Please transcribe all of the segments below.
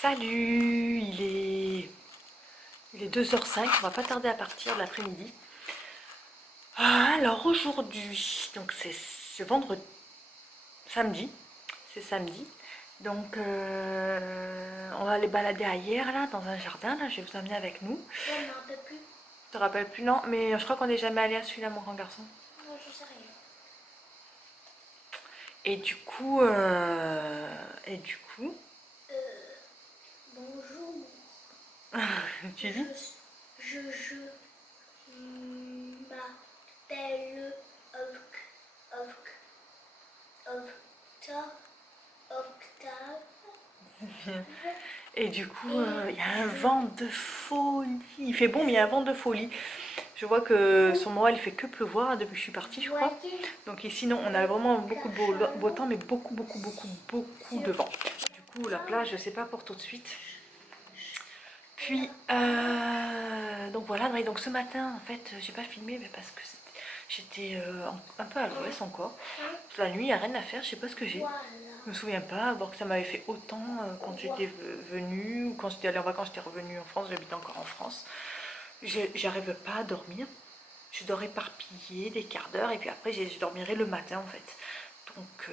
Salut, il est 2h05, on va pas tarder à partir de l'après-midi. Alors aujourd'hui, donc c'est vendredi, samedi, c'est samedi. Donc on va aller balader ailleurs là, dans un jardin, là, je vais vous emmener avec nous. Je ne me rappelle plus. Je te rappelle plus, non, mais je crois qu'on n'est jamais allé à celui-là, mon grand garçon. Non, je sais rien. Et du coup, Bonjour. tu dis? Je m'appelle Octave. Et du coup, il y a un vent de folie. Il fait bon, mais il y a un vent de folie. Je vois que sur moi, il fait que pleuvoir hein, depuis que je suis partie, je crois. Donc ici, non, on a vraiment beaucoup de beau temps, mais beaucoup de vent. Du coup, la plage, je sais pas pour tout de suite. Puis, donc voilà, ouais, donc ce matin, en fait, j'ai pas filmé mais parce que j'étais un peu à l'ouest encore. La nuit, il n'y a rien à faire, je sais pas ce que j'ai. Je me souviens pas, alors que ça m'avait fait autant quand j'étais venue ou quand j'étais allée en vacances, j'étais revenue en France, j'habitais encore en France. J'arrive pas à dormir. Je dors éparpillée des quarts d'heure et puis après je dormirai le matin en fait. Donc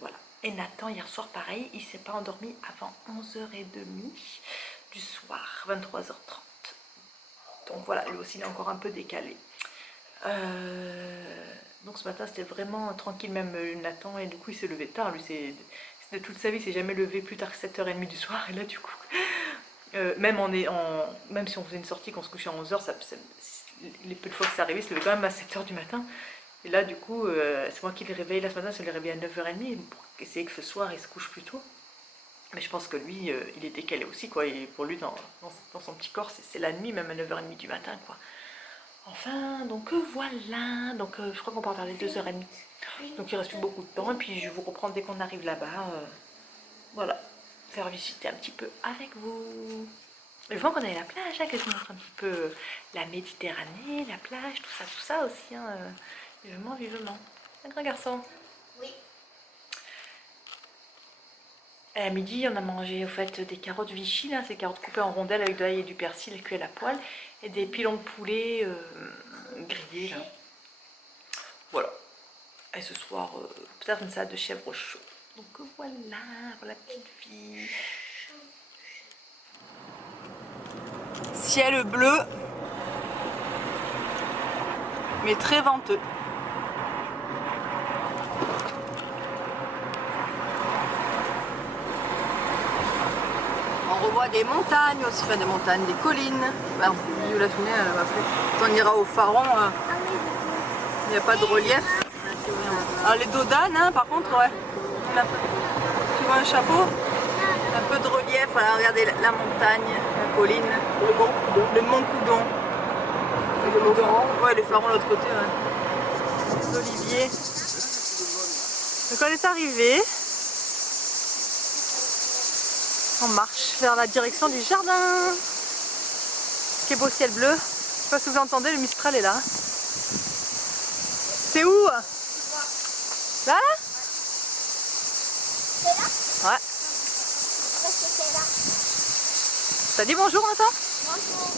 voilà. Et Nathan hier soir pareil, il s'est pas endormi avant 11h30 du soir, 23h30. Donc voilà, lui aussi il est encore un peu décalé. Donc ce matin c'était vraiment tranquille, même Nathan, et du coup il s'est levé tard. Lui c'est de toute sa vie, il s'est jamais levé plus tard que 7h30 du soir. Et là du coup, même si on faisait une sortie, qu'on se couchait à 11h, les peu de fois que ça arrivait, il se levait quand même à 7h du matin. Et là du coup, c'est moi qui le réveille là ce matin, je l'ai réveillé à 9h30 pour essayer que ce soir il se couche plus tôt. Mais je pense que lui, il est décalé aussi, quoi. Et pour lui, dans son petit corps, c'est la nuit, même à 9h30 du matin, quoi. Enfin, donc voilà. Donc je crois qu'on peut en parler 2h30. Donc il reste plus beaucoup de temps. Et puis je vous reprends dès qu'on arrive là-bas. Voilà. Faire visiter un petit peu avec vous. Je vois qu'on est à la plage, hein, que je vous montre un petit peu la Méditerranée, la plage, tout ça aussi. Hein, vivement, vivement. Un grand garçon. Oui. Et à midi, on a mangé au fait des carottes Vichy, là, ces carottes coupées en rondelles avec de l'ail et du persil cuit à la poêle, et des pilons de poulet grillés, là. Voilà. Et ce soir, peut-être une salade de chèvre chaud. Donc voilà, pour la petite fille. Ciel bleu, mais très venteux. On revoit des montagnes aussi, enfin des montagnes, des collines. Ben, la journée, quand on ira au Faron, il n'y a pas de relief. Alors les dodanes, hein, par contre, ouais. Tu vois un chapeau, un peu de relief. Voilà, regardez la montagne, la colline, le mont Coudon. Ouais, les Farons de l'autre côté, ouais. Les oliviers. Donc on est arrivé. On marche vers la direction du jardin. Quel beau ciel bleu. Je sais pas si vous entendez, le Mistral est là. C'est où? Là? C'est là? Ouais. Parce que c'est là. T'as dit bonjour, Nathan? Bonjour.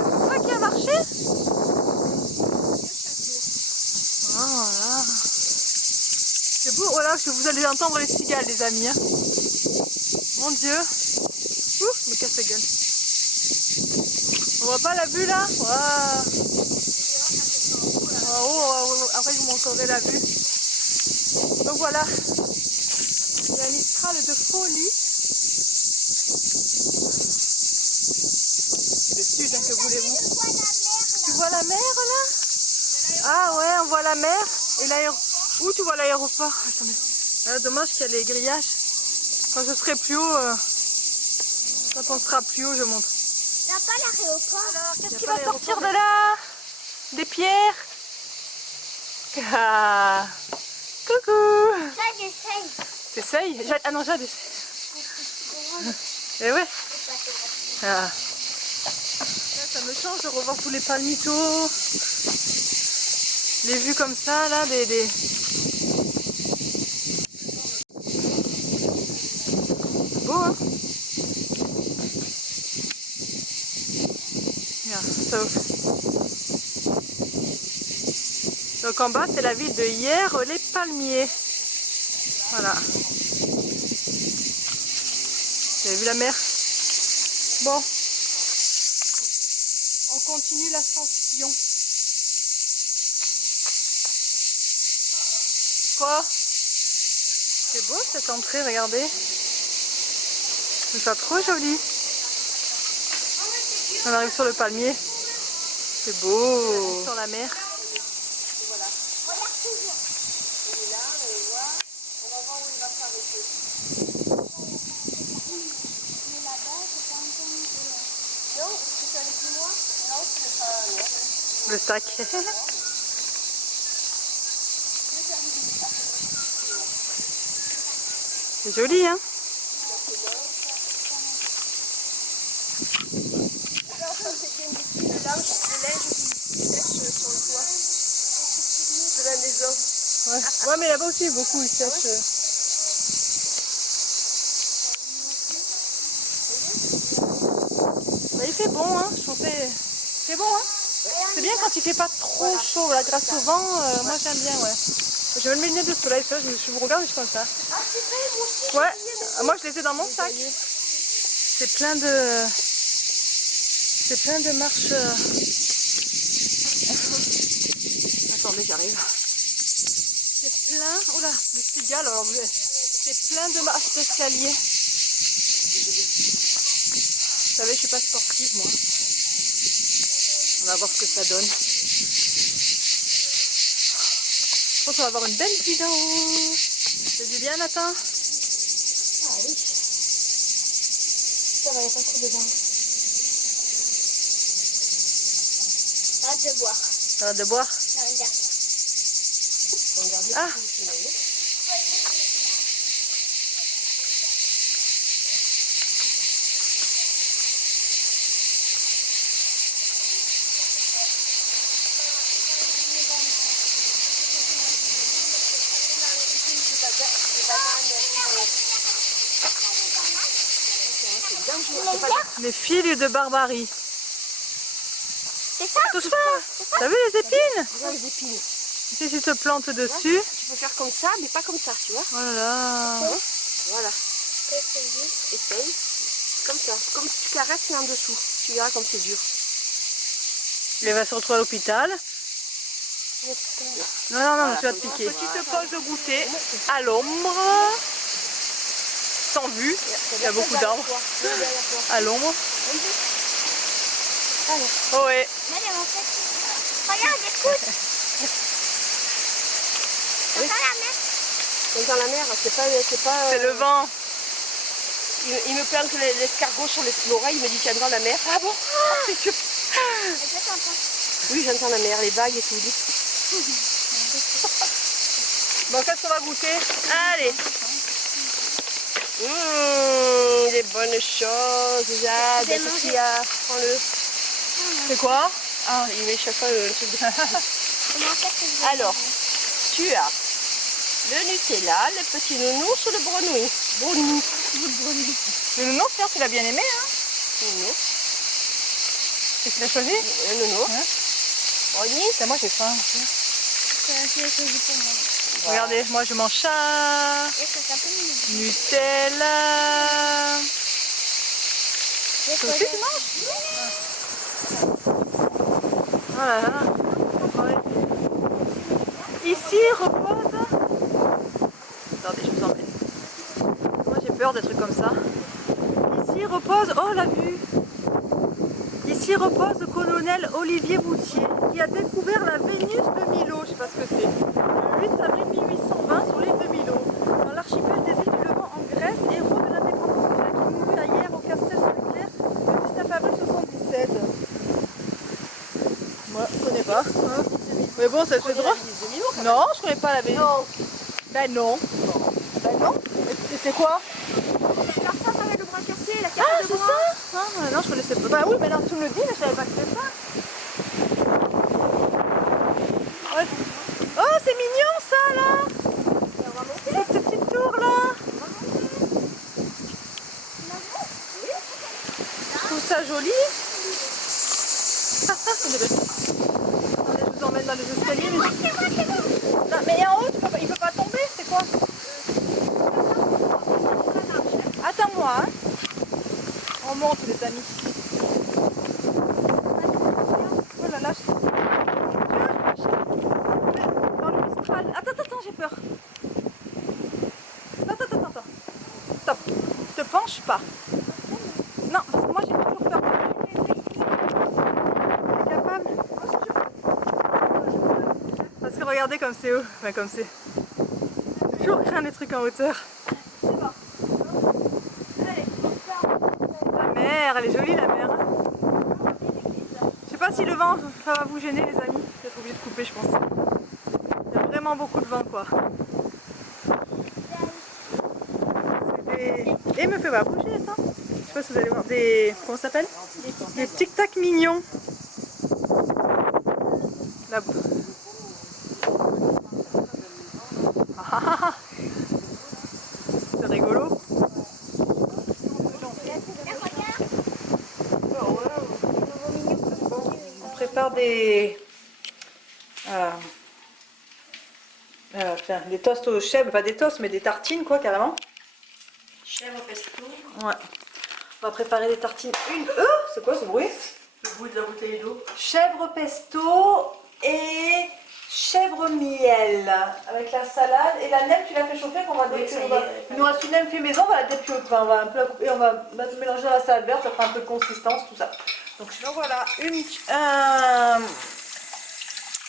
C'est toi qui a marché? Oh là. C'est beau, voilà, vous allez entendre les cigales, les amis. Hein. Mon Dieu. Ouh, je me casse la gueule. On voit pas la vue là? Wow. En haut, après vous montrerez la vue. Donc voilà, il y a un mistral de folie. C'est le sud, hein, que voulez-vous? Tu vois la mer là? Ah ouais, on voit la mer et l'aéroport. Où tu vois l'aéroport? Attendez. Ah, dommage qu'il y a les grillages. Quand je serai plus haut, quand on sera plus haut, je montre. Il n'y a pas l'aéroport. Alors, qu'est-ce qui va sortir de là? Des pierres? Ah. Coucou! Ça, j'essaye. T'essayes? Ah non, Jade essaye. Eh ouais. Ah. Là, ça me change de revoir tous les palmitos. Les vues comme ça, là, ça ouf. Donc en bas, c'est la ville de Hyères-les-Palmiers. Voilà. Vous avez vu la mer? Bon. On continue l'ascension. Quoi? C'est beau cette entrée, regardez. C'est pas trop joli. On arrive sur le palmier. C'est beau. Sur la mer. Regarde toujours. Il est là, on le voit. On va voir où il va s'arrêter. Mais là-bas, j'ai pas entendu de là. Non, tu es avec moi? Non, c'est pas. Non. Le sac. C'est joli, hein? C'était une boutique de linge qui sèche sur le toit de la maison. Ouais, mais là-bas aussi, beaucoup, ils sèchent. Bah, il fait bon, hein? Il fait bon, hein? C'est bien quand il fait pas trop chaud, là, grâce au vent, moi j'aime bien, ouais. Je mets mes lunettes de soleil, ça, je vous regarde, je suis comme ça. Ah, c'est vrai, moi aussi. Ouais, moi je les ai dans mon sac. C'est plein de... C'est plein de marches... Attendez, j'arrive. C'est plein... Oula, le cigale, alors c'est plein de marches d'escalier. Vous savez, je suis pas sportive, moi. On va voir ce que ça donne. Je pense qu'on va avoir une belle vue d'en haut. C'est du bien, Nathan? Ah oui. Ça va, il n'y a pas trop de vent. Hâte de boire. Ça va de boire? Non, regarde. Regardez Ah. tout le chemin. Les fils de Barbarie. C'est ça? Touche pas! T'as vu les épines? Regarde les épines. Tu sais, si tu te plantes dessus. Tu peux faire comme ça, mais pas comme ça, tu vois. Oh là là! Voilà. Essaye. Comme ça. Comme si tu caresses mais en dessous. Tu verras comme c'est dur. Il va se retrouver à l'hôpital. Non, non, non, Voilà, tu vas te comme ça. piquer. Petite pause de goûter à l'ombre. Sans vue. Il y a beaucoup d'arbres. À l'ombre. Oh ouais. Allez, en fait. Regarde, écoute. Oui. T'entends la mer? Dans la mer, c'est pas. C'est le vent. Il me plante l'escargot sur l'oreille, il me dit tu entends la mer. Ah bon? C'est sûr. Est-ce que t'entends? Oui, j'entends la mer, les vagues et tout. Bon, qu'est-ce qu'on va goûter? Allez. Des bonnes choses, Jade. J'ai Qu'est-ce qu'il y a? Prends-le. C'est quoi? Ah, il met chaque fois le truc de... Comment ça que je vais Alors, tu as le Nutella, le petit nounours ou le grenouille? Grenouille. Le nounours, tiens, tu l'as bien aimé, hein? Nounours. Qu'est-ce que tu as choisi? Le nounours. Ouais. Grenouille. Tiens, moi j'ai faim. C'est choisi pour moi. Regardez, moi je mange ça. Et ça s'appelle Nutella. Toi aussi tu manges? Oh là là. Ouais. Ici repose. Attendez, je vous emmène. Moi j'ai peur des trucs comme ça. Ici repose. Oh la vue. Ici repose le colonel Olivier Boutier qui a découvert la Vénus de Milo. Je sais pas ce que c'est. Le 8 avril 1820 sur l'île de Milo, dans l'archipel des îles du Levant en Grèce, héros de l'indépendance grecque, qui mourut à Hyères au Castel-Saint-Clair le 19 avril 77. Moi, je connais pas. Hein. Mais bon, ça fait drôle. Non, je connais pas la Vénus. Non. Ben non. Ben non. Et c'est quoi? C'est la femme avec le bras cassé, la Ah, c'est ça? Ah, non, je connaissais pas. Bah oui, mais non, tu me le dis, mais je savais pas que c'était ça. Ouais. Oh, c'est mignon ça là! Cette petite tour là! Je trouve ça joli. C'est des bêtes. Attendez, je vous emmène dans les escaliers. Non, mais en haut, il peut pas tomber, c'est quoi? Attends-moi, hein. On monte, les amis. Oh là là, dans le Mistral. Attends, j'ai peur. Attends. Stop. Ne te penche pas. Non, parce que moi j'ai toujours peur. T'es capable? Parce que regardez comme c'est haut. Enfin, comme c'est. J'ai toujours craint les trucs en hauteur. La mer, elle est jolie la mer. Je sais pas si le vent ça va vous gêner les amis. Je vais être obligée de couper je pense. Il y a vraiment beaucoup de vent quoi. Et me fait pas bouger, attends. Je sais pas si vous allez voir des. Comment ça s'appelle? Des tic-tac mignons. Là-bas. C'est rigolo. On prépare des. Des toasts au chèvre, pas des toasts mais des tartines quoi carrément. Chèvre pesto. Ouais. On va préparer des tartines. C'est quoi ce bruit? Le bruit de la bouteille d'eau. Chèvre pesto et chèvre miel avec la salade. Et la nem, tu l'as fait chauffer qu'on va dépioter. Il nous reste une nem fait maison, on va la dépioter. Enfin, on va un peu la couper, on va mélanger dans la salade verte, ça fera un peu de consistance, tout ça. Donc voilà,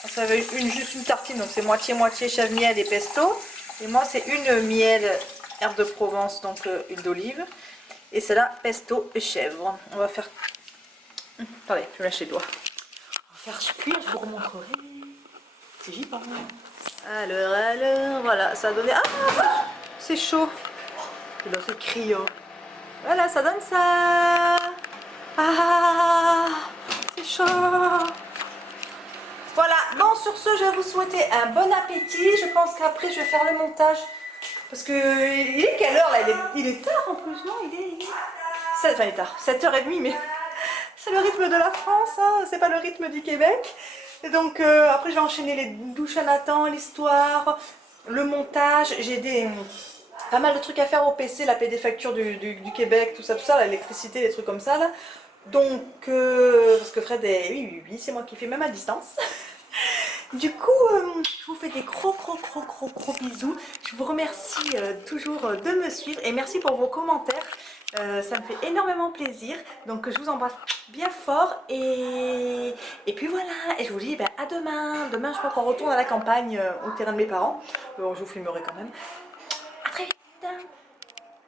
ça va juste une tartine, donc c'est moitié chèvre miel et pesto. Et moi c'est une miel, herbe de Provence, donc huile d'olive. Et c'est là pesto et chèvre. On va faire. Attendez, je vais lâcher le doigt. On va faire cuire, je vous remontrerai. Si j'y pense. Alors, voilà, ça a donné. Ah, c'est chaud. Et là, c'est cryo. Voilà, ça donne ça. Ah, c'est chaud. Voilà, bon, sur ce, je vais vous souhaiter un bon appétit. Je pense qu'après, je vais faire le montage. Parce que, il est quelle heure là? Il est tard en plus, non? Il est tard, 7h30, mais c'est le rythme de la France, hein, c'est pas le rythme du Québec. Et donc, après, je vais enchaîner les douches à Nathan, l'histoire, le montage. J'ai pas mal de trucs à faire au PC, la PD facture du Québec, tout ça, l'électricité, des trucs comme ça, là. Donc, parce que Fred est... Oui, c'est moi qui fais, même à distance. Du coup, je vous fais des gros bisous. Je vous remercie toujours de me suivre et merci pour vos commentaires. Ça me fait énormément plaisir. Donc, je vous embrasse bien fort. Et puis voilà. Et je vous dis à demain. Demain, je crois qu'on retourne à la campagne au terrain de mes parents. Bon, je vous filmerai quand même.